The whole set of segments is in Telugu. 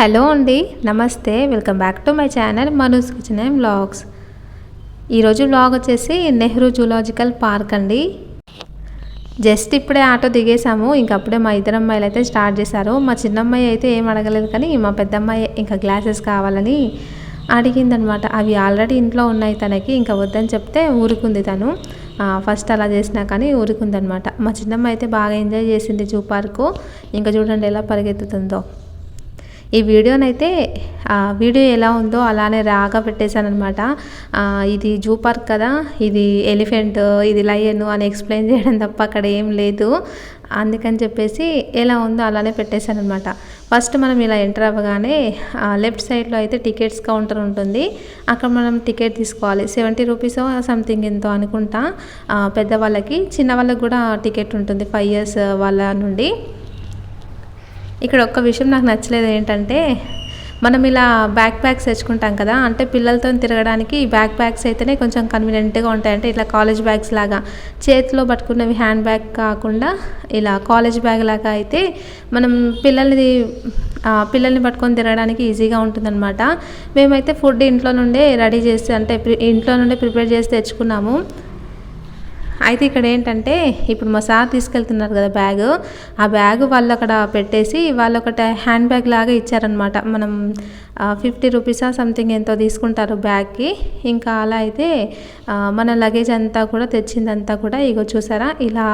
హలో అండి నమస్తే. Welcome back to my channel Manoj kitchen and vlogs. ఈరోజు వ్లాగ్ వచ్చేసి నెహ్రూ జూలాజికల్ పార్క్ అండి. జస్ట్ ఇప్పుడే ఆటో దిగేసాము. ఇంక అప్పుడే మా ఇద్దరు అమ్మాయిలు అయితే స్టార్ట్ చేశారు. మా చిన్నమ్మాయి అయితే ఏం అడగలేదు కానీ మా పెద్దమ్మాయి ఇంకా గ్లాసెస్ కావాలని అడిగిందనమాట. అవి ఆల్రెడీ ఇంట్లో ఉన్నాయి తనకి ఇంకా వద్దని చెప్తే ఊరుకుంది తను. ఫస్ట్ అలా చేసినా కానీ ఊరుకుందనమాట. మా చిన్నమ్మ అయితే బాగా ఎంజాయ్ చేసింది జూ పార్కు. ఇంకా చూడండి ఎలా పరిగెత్తుతుందో. ఈ వీడియోనైతే వీడియో ఎలా ఉందో అలానే రాగా పెట్టేశాననమాట ఇది జూ పార్క్ కదా ఇది ఎలిఫెంట్ ఇది లయన్ అని ఎక్స్ప్లెయిన్ చేయడం తప్ప అక్కడ ఏం లేదు. అందుకని చెప్పేసి ఎలా ఉందో అలానే పెట్టేశానమాట ఫస్ట్ మనం ఇలా ఎంటర్ అవ్వగానే లెఫ్ట్ సైడ్లో అయితే టికెట్స్ కౌంటర్ ఉంటుంది. అక్కడ మనం టికెట్ తీసుకోవాలి. సెవెంటీ రూపీస్ సంథింగ్ ఎంతో అనుకుంటా పెద్దవాళ్ళకి. చిన్న వాళ్ళకి కూడా టికెట్ ఉంటుంది ఫైవ్ ఇయర్స్ వాళ్ళ నుండి. ఇక్కడ ఒక్క విషయం నాకు నచ్చలేదు ఏంటంటే మనం ఇలా బ్యాక్ ప్యాక్స్ తెచ్చుకుంటాం కదా అంటే పిల్లలతో తిరగడానికి బ్యాక్ ప్యాక్స్ అయితేనే కొంచెం కన్వీనియంట్గా ఉంటాయి అంటే ఇట్లా కాలేజ్ బ్యాగ్స్ లాగా. చేతిలో పట్టుకున్నవి హ్యాండ్ బ్యాగ్ కాకుండా ఇలా కాలేజ్ బ్యాగ్ లాగా అయితే మనం పిల్లల్ని పిల్లల్ని పట్టుకొని తిరగడానికి ఈజీగా ఉంటుందన్నమాట. మేమైతే ఫుడ్ ఇంట్లో నుండే రెడీ చేసి అంటే ఇంట్లో నుండే ప్రిపేర్ చేసి తెచ్చుకున్నాము. అయితే ఇక్కడ ఏంటంటే ఇప్పుడు మా సార్ తీసుకెళ్తున్నారు కదా బ్యాగ్. ఆ బ్యాగ్ వాళ్ళు అక్కడ పెట్టేసి వాళ్ళు ఒకటి హ్యాండ్ బ్యాగ్ లాగా ఇచ్చారనమాట మనం ఫిఫ్టీ రూపీసా సంథింగ్ ఎంతో తీసుకుంటారు బ్యాగ్కి. ఇంకా అలా అయితే మన లగేజ్ అంతా కూడా తెచ్చిందంతా కూడా ఇగో చూసారా? ఇలా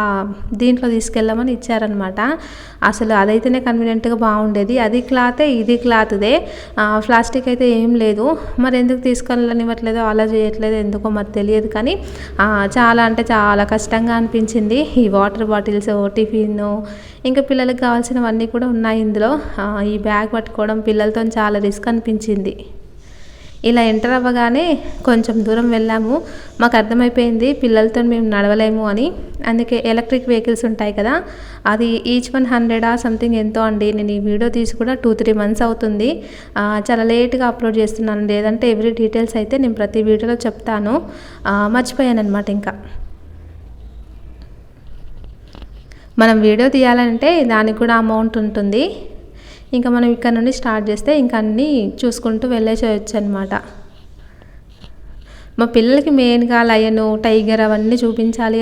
దీంట్లో తీసుకెళ్ళమని ఇచ్చారనమాట అసలు అదైతేనే కన్వీనియంట్గా బాగుండేది. అది క్లాతే ఇది క్లాత్దే. ప్లాస్టిక్ అయితే ఏం లేదు. మరి ఎందుకు తీసుకెళ్ళనివ్వట్లేదో అలా చేయట్లేదు ఎందుకో మరి తెలియదు కానీ చాలా అంటే చాలా చాలా కష్టంగా అనిపించింది. ఈ వాటర్ బాటిల్స్ టిఫిన్ ఇంకా పిల్లలకు కావాల్సినవన్నీ కూడా ఉన్నాయి ఇందులో. ఈ బ్యాగ్ పట్టుకోవడం పిల్లలతో చాలా రిస్క్ అనిపించింది. ఇలా ఎంటర్ అవ్వగానే కొంచెం దూరం వెళ్ళాము. మాకు అర్థమైపోయింది పిల్లలతో మేము నడవలేము అని. అందుకే ఎలక్ట్రిక్ వెహికల్స్ ఉంటాయి కదా అది ఈచ్ వన్ హండ్రెడా సంథింగ్ ఎంతో అండి. నేను ఈ వీడియో తీసి కూడా టూ త్రీ మంత్స్ అవుతుంది. చాలా లేట్గా అప్లోడ్ చేస్తున్నాను. లేదంటే ఎవ్రీ డీటెయిల్స్ అయితే నేను ప్రతి వీడియోలో చెప్తాను. మర్చిపోయాను అనమాట ఇంకా. మనం వీడియో తీయాలంటే దానికి కూడా అమౌంట్ ఉంటుంది. ఇంకా మనం ఇక్కడ నుండి స్టార్ట్ చేస్తే ఇంకా అన్నీ చూసుకుంటూ వెళ్ళేసేయచ్చు అనమాట మా పిల్లలకి మెయిన్గా లయను టైగర్ అవన్నీ చూపించాలి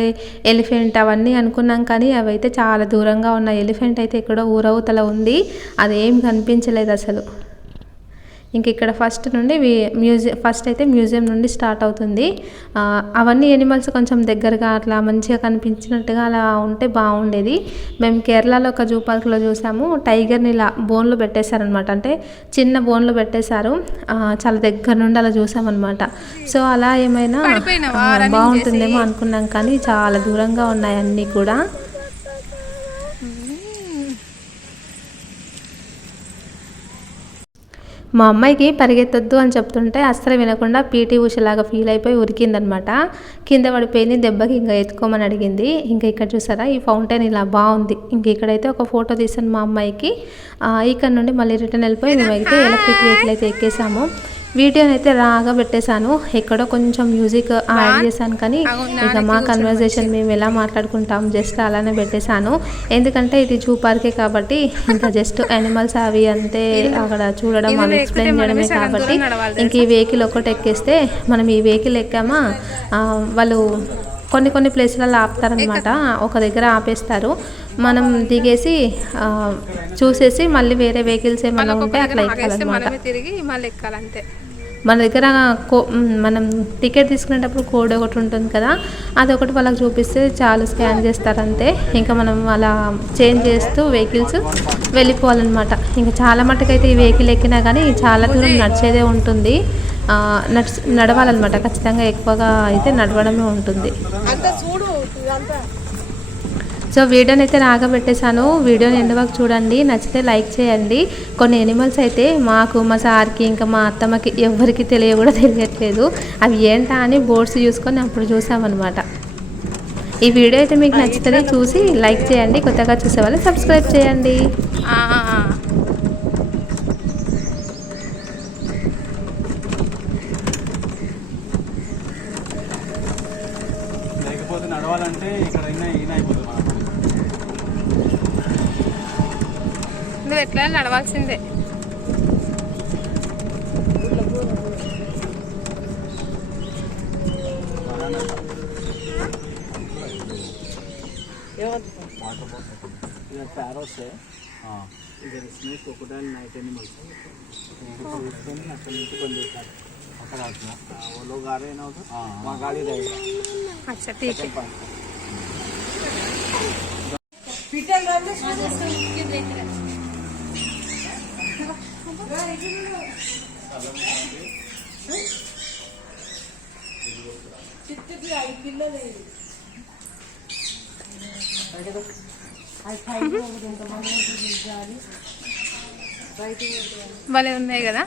ఎలిఫెంట్ అవన్నీ అనుకున్నాం కానీ అవైతే చాలా దూరంగా ఉన్నాయి ఎలిఫెంట్ అయితే ఎక్కడో ఊరవతల ఉంది. అదేం కనిపించలేదు అసలు. ఇంక ఇక్కడ ఫస్ట్ నుండి మ్యూజియం ఫస్ట్ అయితే మ్యూజియం నుండి స్టార్ట్ అవుతుంది. అవన్నీ ఎనిమల్స్ కొంచెం దగ్గరగా అట్లా మంచిగా కనిపించినట్టుగా అలా ఉంటే బాగుండేది. మేము కేరళలో ఒక జూ పార్క్లో చూసాము. టైగర్ని ఇలా బోన్లో పెట్టేశారనమాట అంటే చిన్న బోన్లో పెట్టేశారు. చాలా దగ్గర నుండి అలా చూసామన్నమాట. సో అలా ఏమైనా బాగుంటుందేమో అనుకున్నాం కానీ చాలా దూరంగా ఉన్నాయి అన్నీ కూడా. మా అమ్మాయికి పరిగెత్తొద్దు అని చెప్తుంటే అస్సలు వినకుండా పీటీ ఉషలాగా ఫీల్ అయిపోయి ఉరికిందనమాట. కింద పడిపోయింది దెబ్బకి ఇంకా ఎత్తుకోమని అడిగింది. ఇంకా ఇక్కడ చూసారా ఈ ఫౌంటైన్ ఇలా బాగుంది. ఇంక ఇక్కడైతే ఒక ఫోటో తీసాను మా అమ్మాయికి. ఇక్కడ నుండి మళ్ళీ రిటర్న్ వెళ్ళిపోయి మేమైతే ఎలక్ట్రిక్ వెహికల్ అయితే ఎక్కేసాము. వీడియోని అయితే రాగా పెట్టేశాను. ఎక్కడో కొంచెం మ్యూజిక్ యాడ్ చేశాను కానీ ఇక మా కన్వర్జేషన్ మేము ఎలా మాట్లాడుకుంటాం జస్ట్ అలానే పెట్టేశాను. ఎందుకంటే ఇది జూ పార్కే కాబట్టి ఇంకా జస్ట్ యానిమల్స్ అవి అంతే అక్కడ చూడడం అవి ఎక్స్ప్లెయిన్ చేయడమే కాబట్టి ఇంక ఈ వెహికల్ ఒకటి ఎక్కేస్తే మనం ఈ వెహికల్ ఎక్కామా? వాళ్ళు కొన్ని కొన్ని ప్లేస్లలో ఆపుతారనమాట ఒక దగ్గర ఆపేస్తారు. మనం దిగేసి చూసేసి మళ్ళీ వేరే వెహికల్స్ ఏమైనా ఉంటే అట్లా ఎక్కాలన్నమాట. తిరిగి మళ్ళీ ఎక్కాలంతే. మన దగ్గర కో మనం టికెట్ తీసుకునేటప్పుడు కోడ్ ఒకటి ఉంటుంది కదా అది ఒకటి వాళ్ళకి చూపిస్తే చాలు స్కాన్ చేస్తారంతే. ఇంకా మనం అలా చేంజ్ చేస్తూ వెహికల్స్ వెళ్ళిపోవాలన్నమాట. ఇంకా చాలా మట్టుకైతే ఈ వెహికల్ ఎక్కినా కానీ చాలా దూరం నడిచేదే ఉంటుంది. నడవాలన్నమాట. ఖచ్చితంగా ఎక్కువగా అయితే నడవడమే ఉంటుంది. సో వీడియోని అయితే రాగా పెట్టేశాను వీడియోని ఎండ్ చూడండి. నచ్చితే లైక్ చేయండి. కొన్ని ఎనిమల్స్ అయితే మాకు మా సార్కి ఇంకా మా అత్తమ్మకి ఎవరికి తెలియ కూడా తెలియట్లేదు. అవి ఏంటా అని బోర్డ్స్ చూసుకొని అప్పుడు చూసామన్నమాట. ఈ వీడియో అయితే మీకు నచ్చితే చూసి లైక్ చేయండి. కొత్తగా చూసేవాళ్ళు సబ్స్క్రైబ్ చేయండి. ప్యారోస్ ఇద్దరు ఇస్తున్నాయి క్రొకడైల్ నైట్ ఎనిమల్స్ తీసుకొని అక్కడి నుంచి కొన్ని చేశారు అక్కడ वो लोग आ रहे हैं ना उधर वहाँ गाड़ी रहेगा अच्छा ठीक है पीटर गाड़ी उसके देख रहे हैं ఠీక్ హై. భలే ఉన్నాయి కదా?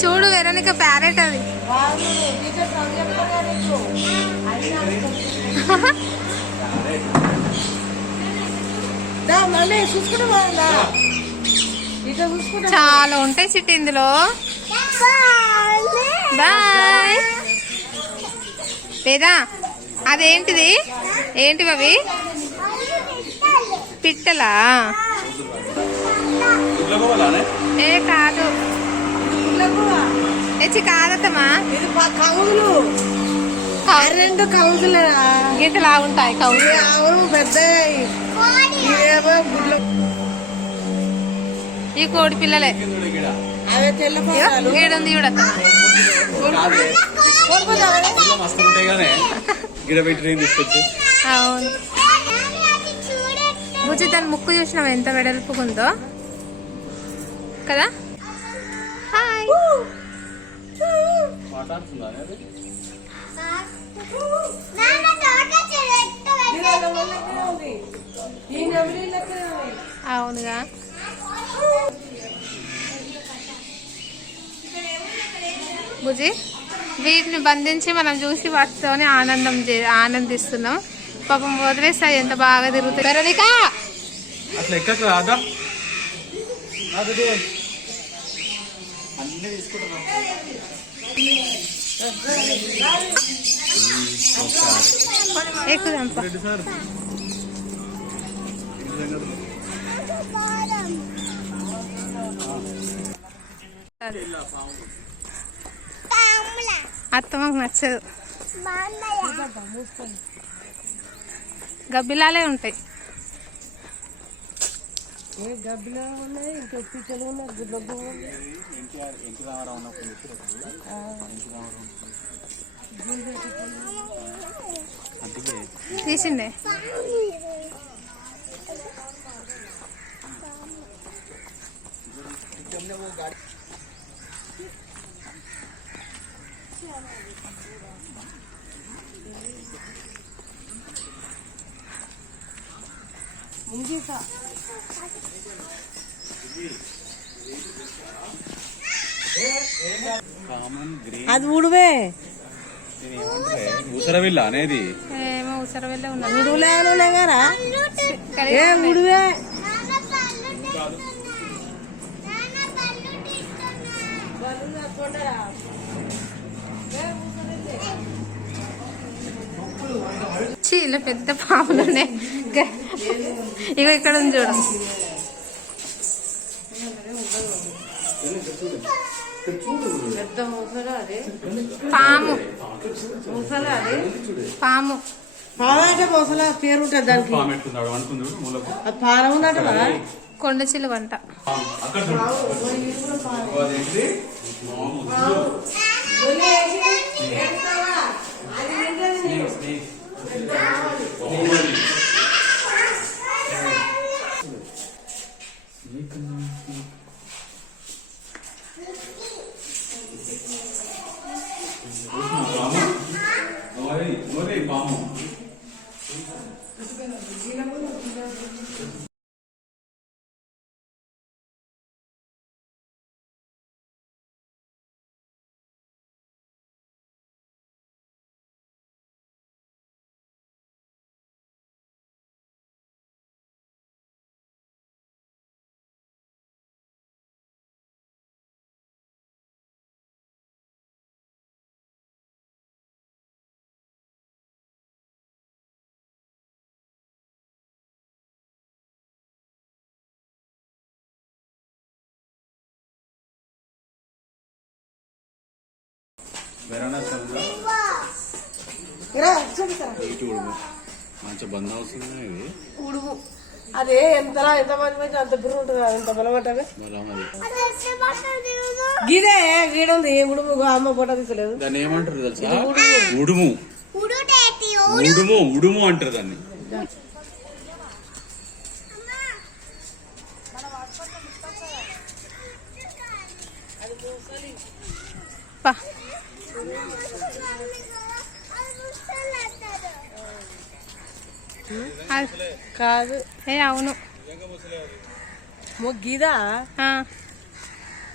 చూడు వెరోనిక ప్యారెట్ అది. చాలా ఉంటాయి చిట్టి ఇందులో. బాయ్. లేదా? అదేంటిది? ఏంటివి అవి? పిట్టలా? ఏ కాదు. ఏచి కాదమ్మా ఇది రెండు కవులు గీతలా ఉంటాయి కౌలు. అవును పెద్ద గిడ పెట్టి నేను తీసుకొచ్చి అవును. బుజ్జి దాని ముక్కు చూసినావు? ఎంత వెడల్పుకుందో కదా? హాయ్. ఈ. అవునుగా. బుజి వీటిని బంధించి మనం చూసి వాటితోనే ఆనందం ఆనందిస్తున్నాం. పాపం వదిలేస్తాయి ఎంత బాగా తిరుగుతాయి వెరోనిక! అట్లా ఎక్కకు రాదా? రాదు అన్నీ తీసుకుంటున్నాం. ఎక్కుదాం. అత్తమ్మకు నచ్చదు. గబ్బిలాలే ఉంటాయి. ఏ అది ఉడువే ఊసరవిల్ల అనేది. ఏమో ఉసర వెళ్ళే ఉన్నది ఉడువులే అని ఉన్నాయి కదా? కలిగి ఏ ఉన్నాయి. ఉడువే ఛీ, ఇలా పెద్ద పాములు ఉన్నాయి. ఇగో ఇక్కడ ఉంది చూడు. పాము. ముసలు అది పాము పాలంటే ముసల పేరు ఉంటుంది దానికి అది పారం ఉన్నట్టు కదా. కొండ చిలువంట అక్కడ వెరోనా చూపిస్తారా మంచి బంద్ ఇది. ఉడుము అదే ఎంతలా ఎంత మంది మంది అంత గుర్రు ఉంటుంది? ఎంత బలపడ్డది గిదే గీడుంది ఉడుము అమ్మ ఫోటో తీసలేదు దాన్ని ఏమంటారు తెలుసా? ఉడుము. ఉడుము ఉడుము అంటారు దాన్ని. కాదు. ఏ అవును. మొగ్గిదా?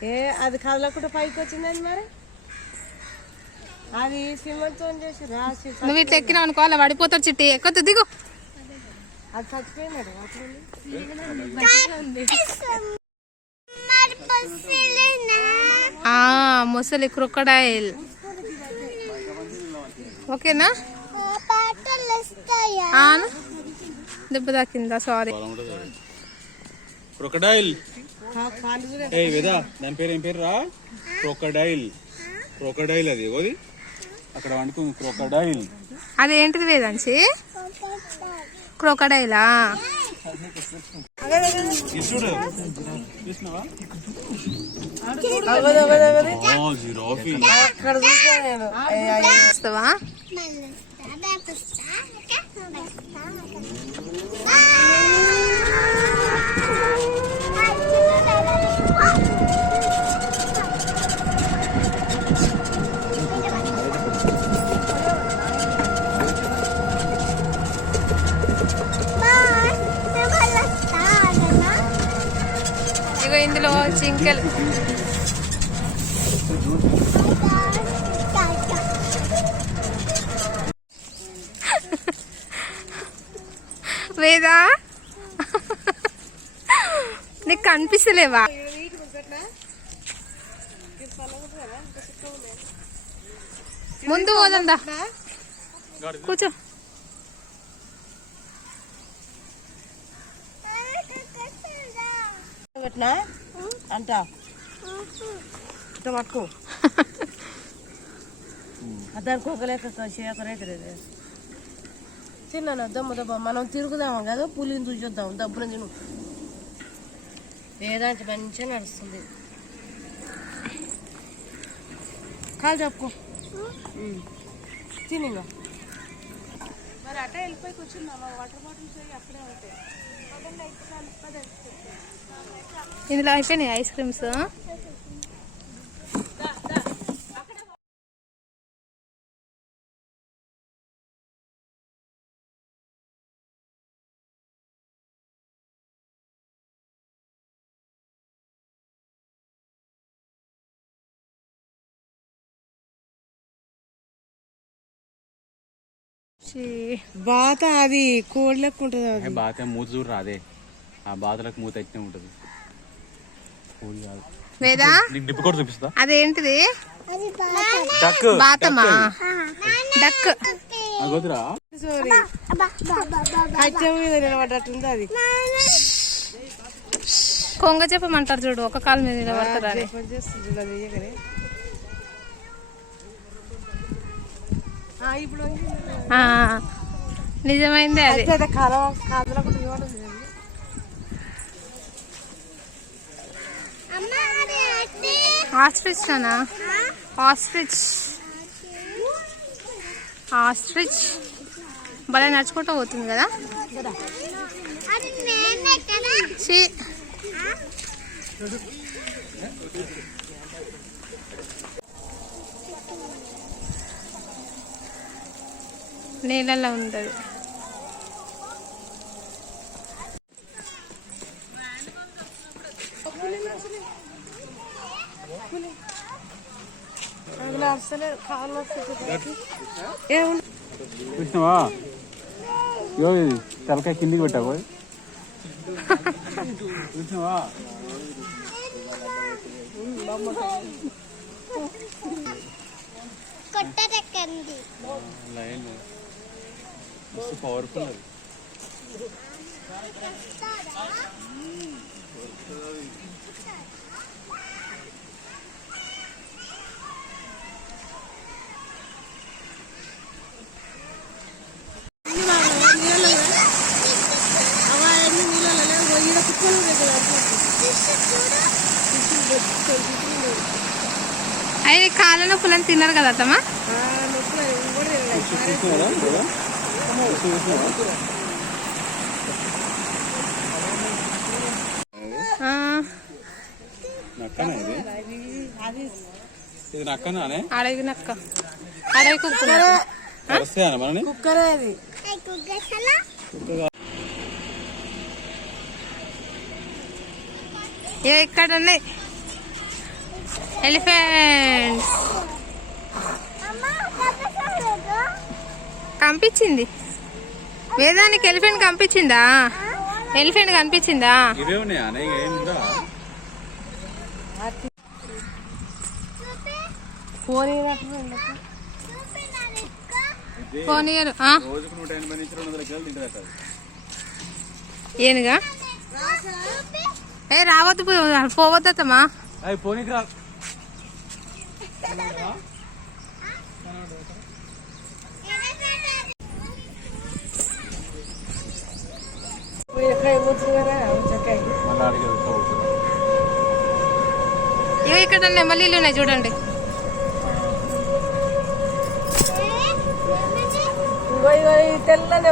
ఏ అది కదలకుండా పైకి వచ్చిందని మరి? అది సిమెంట్తో చేసి రాసి నువ్వు ఇట్లా ఎక్కినావు అనుకో అలా పడిపోతాడు చిట్టి. ఎక్కొద్దు దిగు. అది చచ్చిపోయినాడు. ముసలి క్రొకడైల్. ఓకేనా. దెబ్బ తాకిందా? సారీ క్రొకడైల్ ఏ వేదా దాని పేరు ఏం పేరు రా క్రొకడైల్ క్రొకడైల్ అది ఓది. అక్కడ వండుకుంది క్రొకడైల్ అదేంటిది వేదంచి క్రొకడైలా చూడు. చూసినావా? జిరాఫీ. జింకలు జింకలు వేదా? నీకు కనిపిస్తలేవా? ముందు పోదందా కూర్చో. పెట్టినా? అంట. దానికి ఒక చేయకరైతే చిన్న దమ్మ దబ్బ. మనం తిరుగుదాం కదా? పులిని చూసొద్దాం దబ్బున తిను. వేదాంత మంచిగా నడుస్తుంది. కాలు చెప్పుకో. తిని. మరి అట్టే వెళ్ళిపోయి కూర్చున్నా వాటర్ బాటిల్స్ అక్కడే ఉంటాయి. ఇందులో అయిపోయినాయి ఐస్ క్రీమ్స్? బాత అది కోడి లెక్క ఉంటుంది అది. బాత మూత చూడు రాదే. ఆ బాతలకు మూత ఎట్నే ఉంటది? నీకు డిప్పు కూడా చూపిస్తా. అదేంటిది? డక్. బాతమా? డక్. అగోదురా సారీ. కట్టె మీద నిలబడ్డట్టుంది అది. కొంగ చెప్పమంటారు చూడు ఒక కాలు మీద నిలబడతారు అది వేయగానే. ఆ, ఇప్పుడు ఉంది. ఆ, నిజమైందే అది. ఆస్ట్రిచ్ నానా ఆస్ట్రిచ్. ఆస్ట్రిచ్. భలే నడుచుకుంటూ పోతుంది కదా? ఛీ. నీళ్ళల్లో ఉంటుంది చూసినావా? యో ఇది తలకాయ కిందికి పెట్టావు చూసినావా? కొట్టదక్కంది மிஸ் பவர்ஃபுல்லாக இருக்கு అవి కాళ్ళ నొప్పులని తిన్నారు కదా అత్తమ్మా నొప్పులు నక్కనా ఇది? నక్కనానే? అడవి నక్క. అడవి కుక్క వస్తాయా మనని కుక్కరే అది. ఏ ఇక్కడ ఉన్నాయి ఎలిఫెంట్స్ కనిపించింది వేదానికి ఎలిఫెంట్ కనిపించిందా? ఎలిఫెంట్ కనిపించిందా? తింటారట అది. ఏనుగా? ఏ రావద్దు పోవద్దమ్మా పోనీకి రా. ఇవి ఇక్కడ నెమలీలు ఉన్నాయి చూడండి. ఇగో ఇగో ఈ తెల్లనే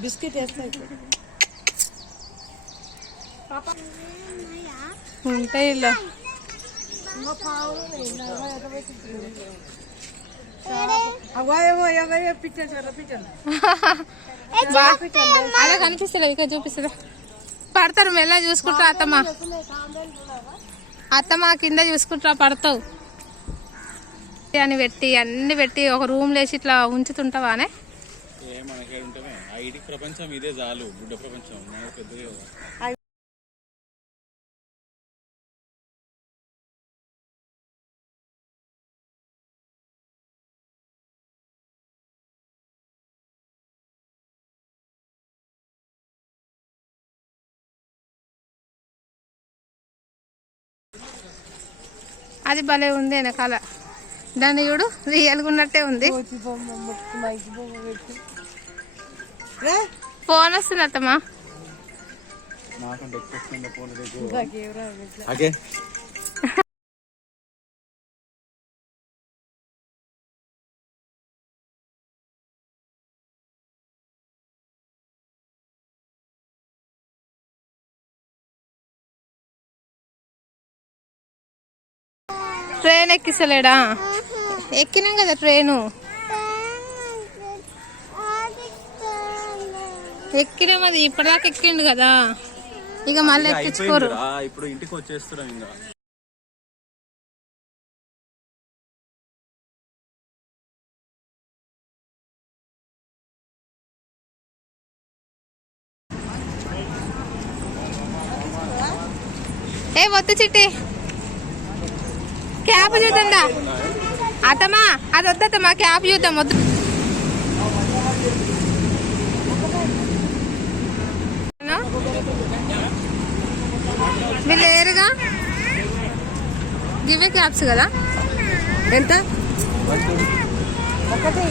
బిస్కెట్ వేస్తాయి ఉంటాయి ఇలా. అలా కనిపిస్తలే ఇక చూపిస్తుందా పడతారు మెల్ల చూసుకుంటా అత్తమ్మ. అత్తమ్మ కింద చూసుకుంటా పడతావు. అని పెట్టి అన్ని పెట్టి ఒక రూమ్ లేసి ఇట్లా ఉంచుతుంటావానే మనకి ఉంటామే ఆ ఇడికి ప్రపంచం ఇదే చాలు బుడ్డ ప్రపంచం. పెద్దగా. అది భలే ఉంది వెనకాల. దాన్ని చూడు రియల్గా ఉన్నట్టే ఉంది. ఫోన్ వస్తుంది అత్తమ్మ. ట్రైన్ ఎక్కిస్తలేడా? ఎక్కినాం కదా ట్రైను. ఎక్కినాం అది ఇప్పటిదాకా ఎక్కిండు కదా. ఇక మళ్ళీ ఎక్కించుకోరు. ఇప్పుడు ఇంటికి వచ్చేస్తున్నాం ఇంకా. ఏ వద్దు చిట్టి. క్యాబ్ చూద్దా అత్తమ్మా అది వద్దమ్మా క్యాబ్ చూద్దాం వద్దు. వీళ్ళు లేరుగా గివే క్యాబ్స్ కదా? ఎంత? ఒకటి.